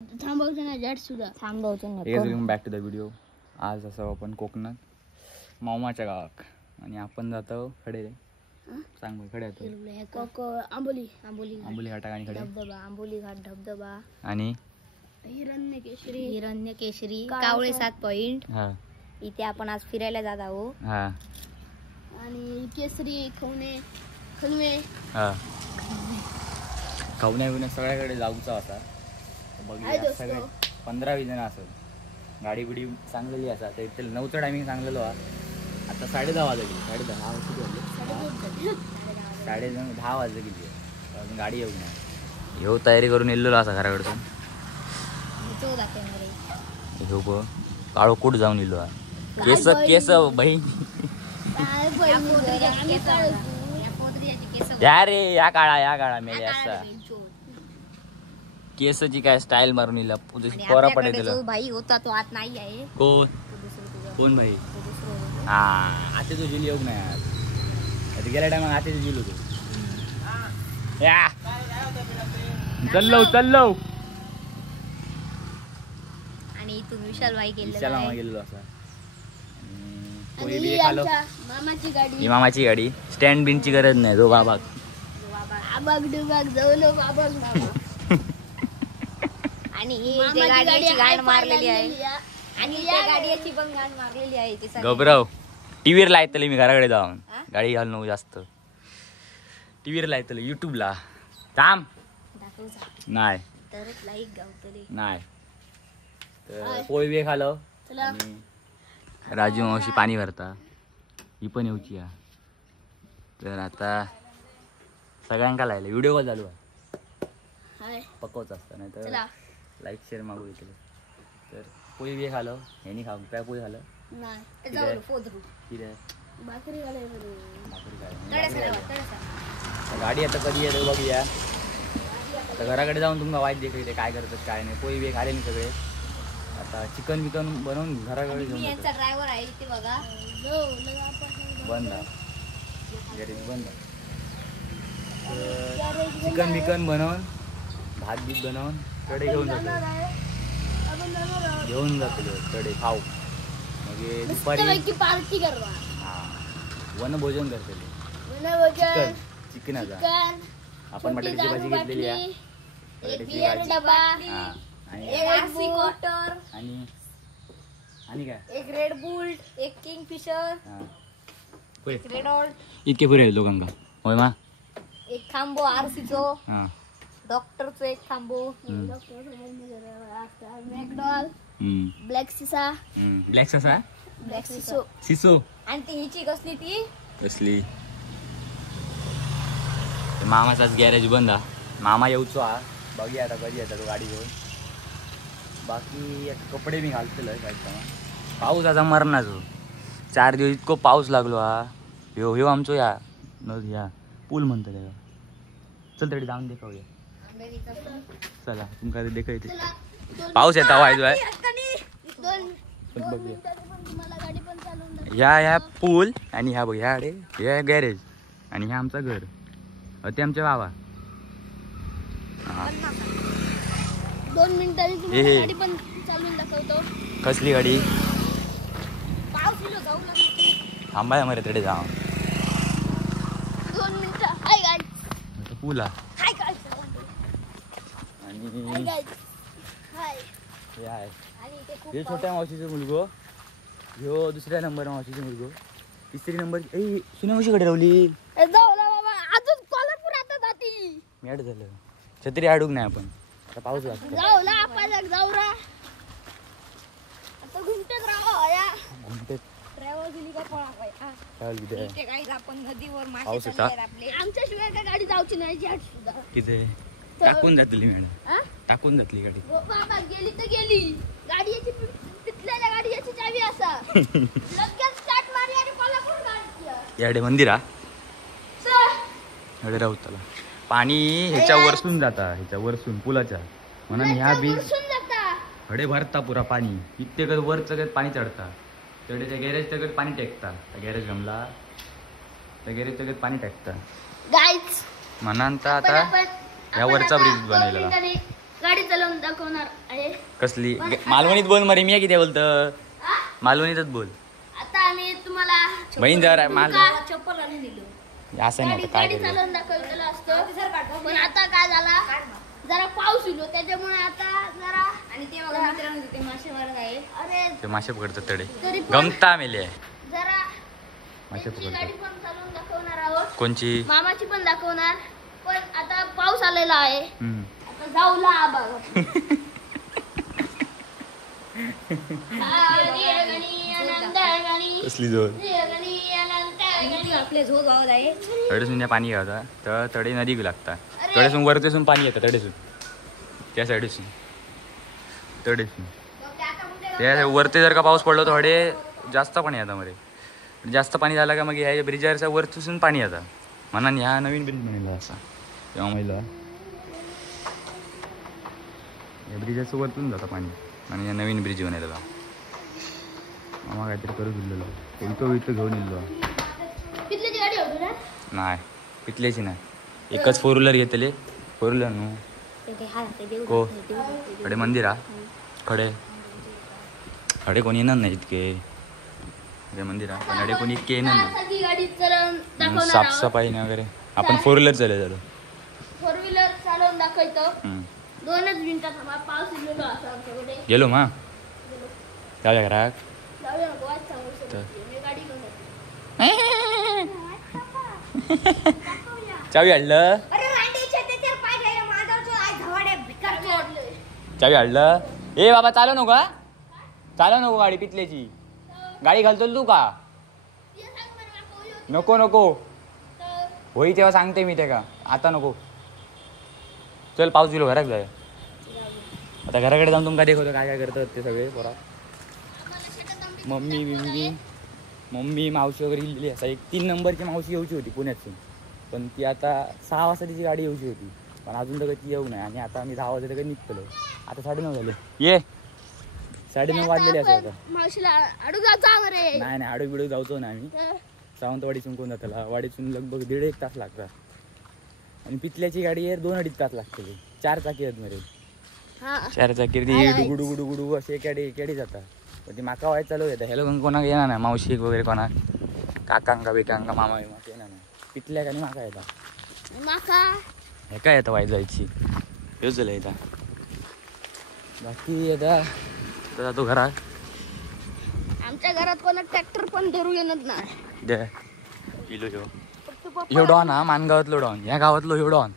थांबवतो ना जट सुद्धा थांबवतो ना. Welcome back to the video. आज असं आपण कोकणात मामाच्या गावात आणि आपण जातो खडे सांग खडे येतो आंबोली आंबोली आंबोली घाटा आणि खडे धबधबा आंबोली घाट धबधबा आणि हिरण्य केशरी कावळे 7 पॉइंट. इथे आपण आज फिरायला जात आहोत. आणि केसरी खवणे खलवे खवण्या बिवण्या सगळ्याकडे जाऊचा होता. बघूया सगळे 15-20 जण असत. गाडी बिडी सांगलेली असा तर इथे 9चं टायमिंग सांगलेलो हा. आता 10:30 वाजले गेली. 10:30 वाजले गेली. अजून गाडी येऊ नाही. ह्यो तयारी करून येल्लो असा घराकडून. ह्यो बघ काळो कुठ जाऊन येलो. केस केस बहीण या रे या काळा मेले असा केसची काय स्टाईल मारून येईल. पोरा पडे भाई होता तो आत नाही आहे. कोण भाई? हा आता तू जिल येऊ नाही आज गेल्या टायमा आता तू जिल होतो. चल्लो आणि इथून विशाल भाई गेलेलो असा. मामाची गाडी स्टँड बिनची गरज नाही. जो बाबा आणि गाडीची गाड मारलेली आहे. आणि त्या गाडीची पण गाड मारलेली आहे. गबराव टीव्हीवर लायतले मी घराकडे जाऊन गाडी घाल नको जास्त. टीव्हीवर लायतले युट्यूबला थांब नाही तरच लाईक गावतले नाही तर पोळी बी खालो. राजू मावशी पाणी भरता ही पण येऊची या. तर आता सगळ्यांका लायला व्हिडिओ कॉल चालू आहे. पकवच असतं नाही तर लाईक शेअर मागू येते. तर पोळी बी खालो ह्यानी खाऊ काय पोळी खालं गाडी आता कधी येतो बघूया. आता घराकडे जाऊन तुमका वाईट देखील काय करतात काय नाही. पोळी बी खाले सगळे. आता चिकन बिकन बनवून घराकडे घेऊन ड्रायव्हर आहे ते बघा. बंद गॅरेज बंद. चिकन बिकन बनवून भात बीत बनवून कडे घेऊन जातो कडे खाऊ. म्हणजे दुपारी पार्टी करवा. वनभोजन करते चिकनाचा. आपण बटाट्याची भाजी घेतलेली आहे. आणि काय एक रेड बुल एक किंग फिशर एक रेड ऑल्ट इतके पुरे लोकांका होय मा. एक खांबो आरसीचो डॉक्टरचो एक खांबो मॅकडॉल ब्लॅक सिसो आणि ती हिची कसली मामाचाच गॅरेज बंद. मामा येऊचो हा. बघूया आता कधी येतात गाडी घेऊन. बाकी कपडे मी घालतलो पाऊस आता मरणाचो. 4 दिवस इतको पाऊस लागलो हा. ह्यो आमचो या पूल म्हणतो त्याला. चल तरी जाऊन देखावूया. चला तुमका देखा येते पाऊस येता वायदो आहे. ह्या पूल आणि ह्या बघ ह्या गॅरेज आणि ह्या आमचं घर. ते आमचे बाबा. 2 मिनिटांनी गाडी पण चालवून दाखवतो. कसली गाडी पाऊस थांबाय मरे तिकडे जाऊ. 2 मिनिटं. हाय गाईज पूल हाय गाईज आणि हे छोट्या मावशीचं मुलगो. ह्यो दुसऱ्या नंबर मावशीचं मुलगो. तिसरी नंबर सुने मावशीकडे रावली. बाबा अजून कोल्हापूर आता जाती. मॅड झालं. छत्री अडूक नाही आपण. आता पाऊस लागतो. जाऊ रा आता घुमतेच राहा या घुमतेच ट्रॅव्हल दिली का आपण नदीवर पाऊस येता आमच्या शिवाय काय गाडी जाऊची नाही. जट सुद्धा किती टाकून जातली मॅडम. टाकून जातली गाडी. बाबा गेली तर गेली. गाडी याची तिथल्या गाडी याची चावी असा लगेच स्टार्ट मारली आणि कोल्हापूर गाडी याडे मंदिर हा. याडे राहूतला पाणी ह्याच्या वरसून जाता. ह्याच्या वरसून पुलाच्या म्हणून ह्या बीच हडे भरता पुरा पाणी. इतके वर सगळ्यात पाणी चढता. तेवढे त्या गॅरेज सगळ्यात पाणी टेकता. त्या गॅरेज जमला त्या गॅरेज सगळ्यात पाणी टेकता. गाईज म्हणून आता ह्या वरचा ब्रिज बनवलेला गाडी चालवून दाखवणार आहे. कसली मालवणीत बोल मरे, मी किती बोलत मालवणीतच बोल. आता आम्ही तुम्हाला बहीण जर चप्पल आणून दिलो, असं नाही आता काय गाडी करू. चालवून दाखवलेलं असतं. पण आता काय झाला, जरा पाऊस येलो त्याच्यामुळे आता जरा. आणि ते बघा मित्रांनो ते मासे मारत आहे. अरे ते मासे पकडतात तडे तरी पण गमता मेले जरा मासे त्यांची गाडी पकडतात. पण चालवून दाखवणार आहोत, कोणची? मामाची पण दाखवणार. पण आता पाऊस आलेला आहे, हम्म. आता जाऊ ला बघा. कसली जोर आपले झोप गावात आहे. तडेसून पाणी घ्यावता तर तडे नदी लागता. तडेसून वरतेसून पाणी येतं तडेसून त्या साईडेसून तडेसून त्या वरती जर का पाऊस पडलो तर हडे जास्त पाणी येतं मध्ये. जास्त पाणी झालं का मग ह्या ब्रिजवरच्या वरतून पाणी येतं. म्हणा ह्या नवीन ब्रिज बनवला असा तेव्हा महिला या ब्रिजाचं वरतून जातं पाणी आणि या नवीन ब्रिज बनवलेला. मामा काहीतरी करू दिलेलं उलटं घेऊन येलो. किती गाडी होती ना? नाही पितल्याची नाही, एकच 4 व्हीलर घेतले. 4 व्हीलर नु को खडे मंदिर हा खडे खडे कोणी येणार नाही इतके. खडे मंदिर हा पण खडे कोणी इतके येणार कारसाठी गाडी चालवून नाही. दाखवणार आहोत. साफसफाई वगैरे आपण 4 व्हीलर चालले झालो. 4 व्हीलर चालवून दाखवतो. 2च मिनिटात पाऊस येलेलो असा आमच्याकडे. गेलो मा जाऊया घरात. जाऊया नको आज सांगू शकतो. मी गाडी घेऊन येतो. चावी आणलं, अरे रांडीच्या त्याच्यावर पाय घ्यायला माझावरचं आज धवाड्या भिकार चोरले. चावी आणलं. ए बाबा चालव नको हा? चालव नको गाडी पितल्याची. गाडी घालतो तू का? ते सांग बरं काका, होय होती नको नको तर. होई तेव्हा सांगते मी ते का आता नको. चल पाऊस दिलो घरात जाऊया. आता घराकडे जाऊन तुमका दाखवतो काय काय करतात ते सगळे पोरा. मम्मी मावशी वगैरे गेलेली असा. एक 3 नंबरची मावशी येऊची होती पुण्यातून, पण ती आता 6 वाजता तिची गाडी येऊची होती पण अजून तर ती येऊ नाही. आणि आता आम्ही 10 वाजता काही निघतलो. आता 9:30 झाले. ये 9:30 वाजलेले असं आता. मावशीला अडू जा रे. नाही आडू बिडू जाऊचो ना आम्ही. सावंतवाडीतून कोण जाताला वाडीतून लगभग 1.5 तास लागतात. आणि पितल्याची गाडी आहे 2-2.5 तास लागते. 4 चाकी आहेत मरे. 4 चाकी डुगु डुगु डुगु डुगु असे एकेडी जातात. पण ती माका वाईट चालू येतं. ह्याला कोणाक येणार नाही, मावशी वगैरे कोणा काकांका बेकांका मामा बिमा येणार नाही. पितल्या आणि माका येतात. माका हे काय येतं वाईट जायची योजलं येतात. बाकी आता जातो घरात. आमच्या घरात कोणा ट्रॅक्टर पण धरू येणार नाही. दे किलो ह्यो डॉन हा मानगावातलो डॉन. ह्या गावातलो ह्यो डॉन.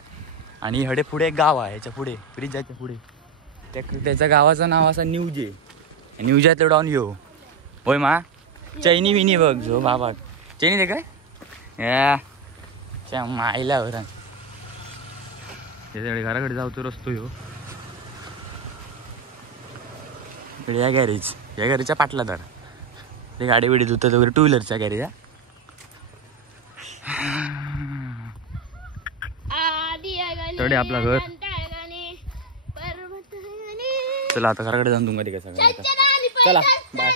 आणि हडे पुढे एक गाव आहे, ह्याच्या पुढे ब्रिजाच्या पुढे त्याच्या गावाचं नाव असं न्यूजे. न्यूजातलं डॉन ह्यो होय मा. चैनी विनी बघ जो बाबा चैनी दे काय या मायला घरा त्याच्याकडे घराकडे जाऊचो रस्तो ह्यो. या गॅरेजच्या पाटला तर ते गाडी बिडी धुतात वगैरे 2 व्हीलरच्या गॅरेज. तडे आपला घर. चला आता घराकडे जाऊन तुम्हाला काय सांगा. चला बाय.